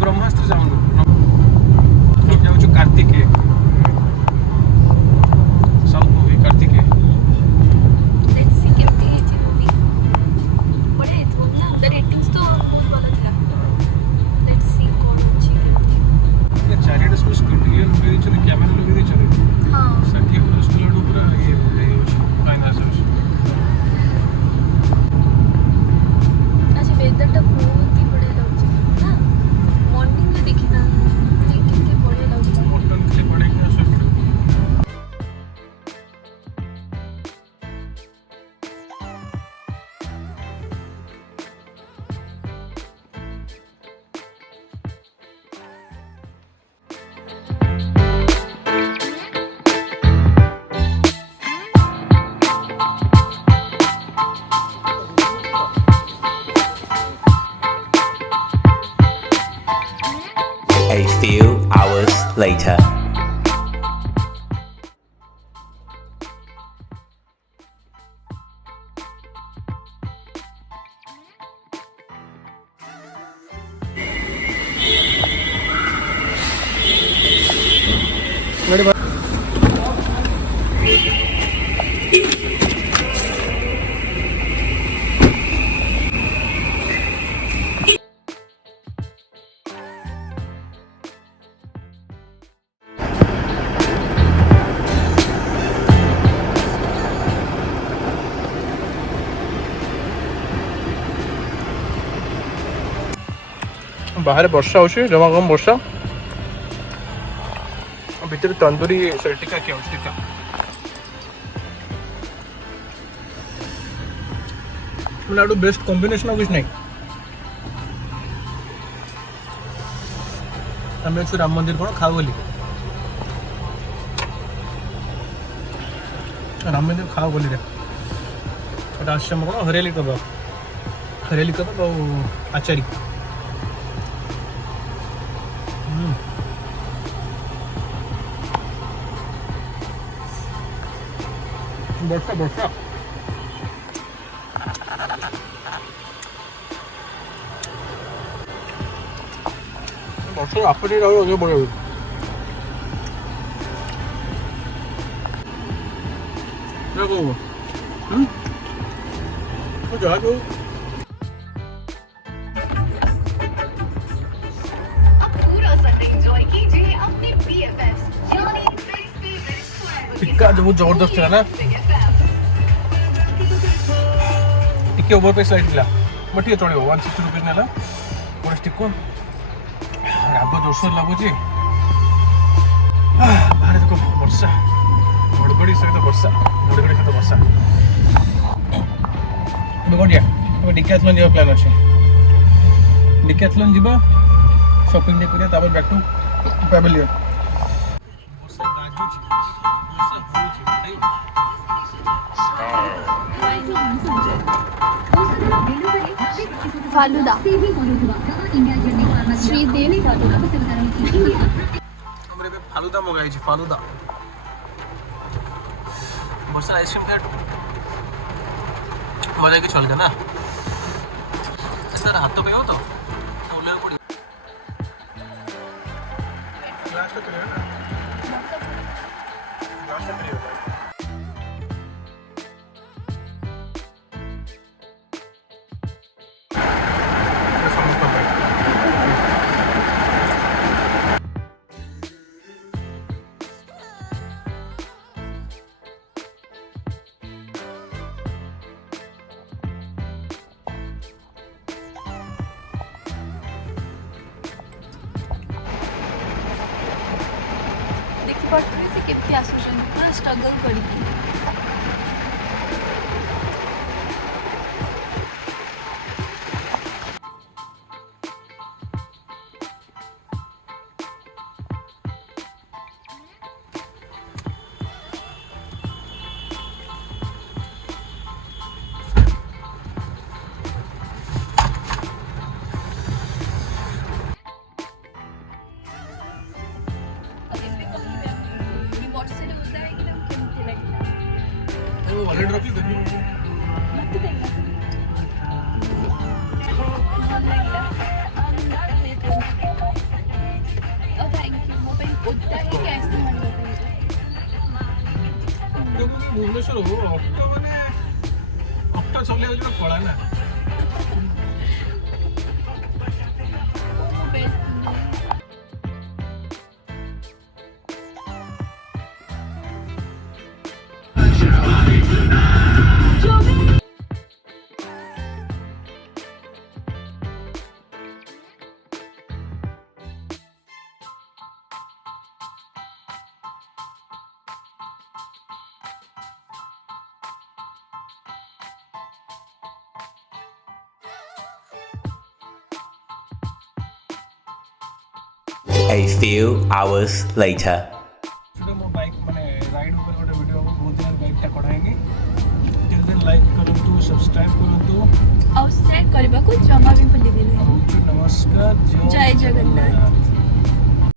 ब्रह्मास्त्र जाऊँ हम जाऊँ Kartikeya south movie Kartikeya let's see केमती है जी मूवी बड़े तो ना द रेटिंग्स तो बहुत भल था लेट्स सी कौन अच्छी ये चारिटा सब स्टूडियो लगे दी कैमरा लगे दी हां 60 प्लस किलो पूरा ये फाइनल सब अच्छा वेदर टा बहुत ही बड़े लगछ ना मॉर्निंग में देखी था कितने बड़े लगछ होटल के पड़ेगा सब A few hours later. बाहर वर्षा हो जमा कम वर्षा भितर तंदूरी टिक्का क्या टिक्का मतलब बेस्ट कॉम्बिनेशन कुछ नहीं आम राम मंदिर कौन खाओ बोली राम मंदिर खाओ बोली आश्रम कौन हरियाली कबाब और आचारी वर्षा वर्षा वर्षा आपत्ति रहो आगे बढ़े देखो तो जा दो टिक्का जो बहुत जबरदस्त था ना टिके ओवर पे स्लाइड मिला बट ये चढ़ो 160 रुपीज नेला गोटे स्टिक राब जोरसोर लगुच बाहर देख वर्षा घड़घड़ी सहित वर्षा घड़घड़ी सहित वर्षा कौन जा डिक्याथलॉन जा प्लान अच्छे डिक्याथलॉन जीवा शॉपिंग करिया back to pavilion falooda Sridev falooda हमरे पे फालूदा मंगाई छी फालूदा बहुत सारा आइसक्रीम खाए मजा के चल गया ना सर हाथ पे हो तो ओले पड़ी ग्लास तो करिए ना ग्लास तो करिए पड़ते से केते आसुछन पूरा स्ट्रगल करी वॉलेट रखी देखो मत देखना उठता ही कैसे मंडप है ଅଟୋ ମାନେ ଭୁବନେଶ୍ୱର ଅଟୋ ମାନେ ଅଟୋ ଚଲେଇବା ଯୋଉ କଳା ନା A few hours later. ସେଟା ମୋ ବାଇକ୍ ମାନେ ରାଇଡ୍ ଉପରେ ଗୋଟେ ଭିଡ଼ିଓ ହବ ବହୁତ ଦିନ ବାଇକ୍ଟା କଢ଼ାଇନି टिल देन लाइक କରନ୍ତୁ ସବସ୍କ୍ରାଇବ୍ କରନ୍ତୁ और शेयर करबा को जमा भी भूलिबे ରହୁଛୁ ନମସ୍କାର जय जगन्नाथ।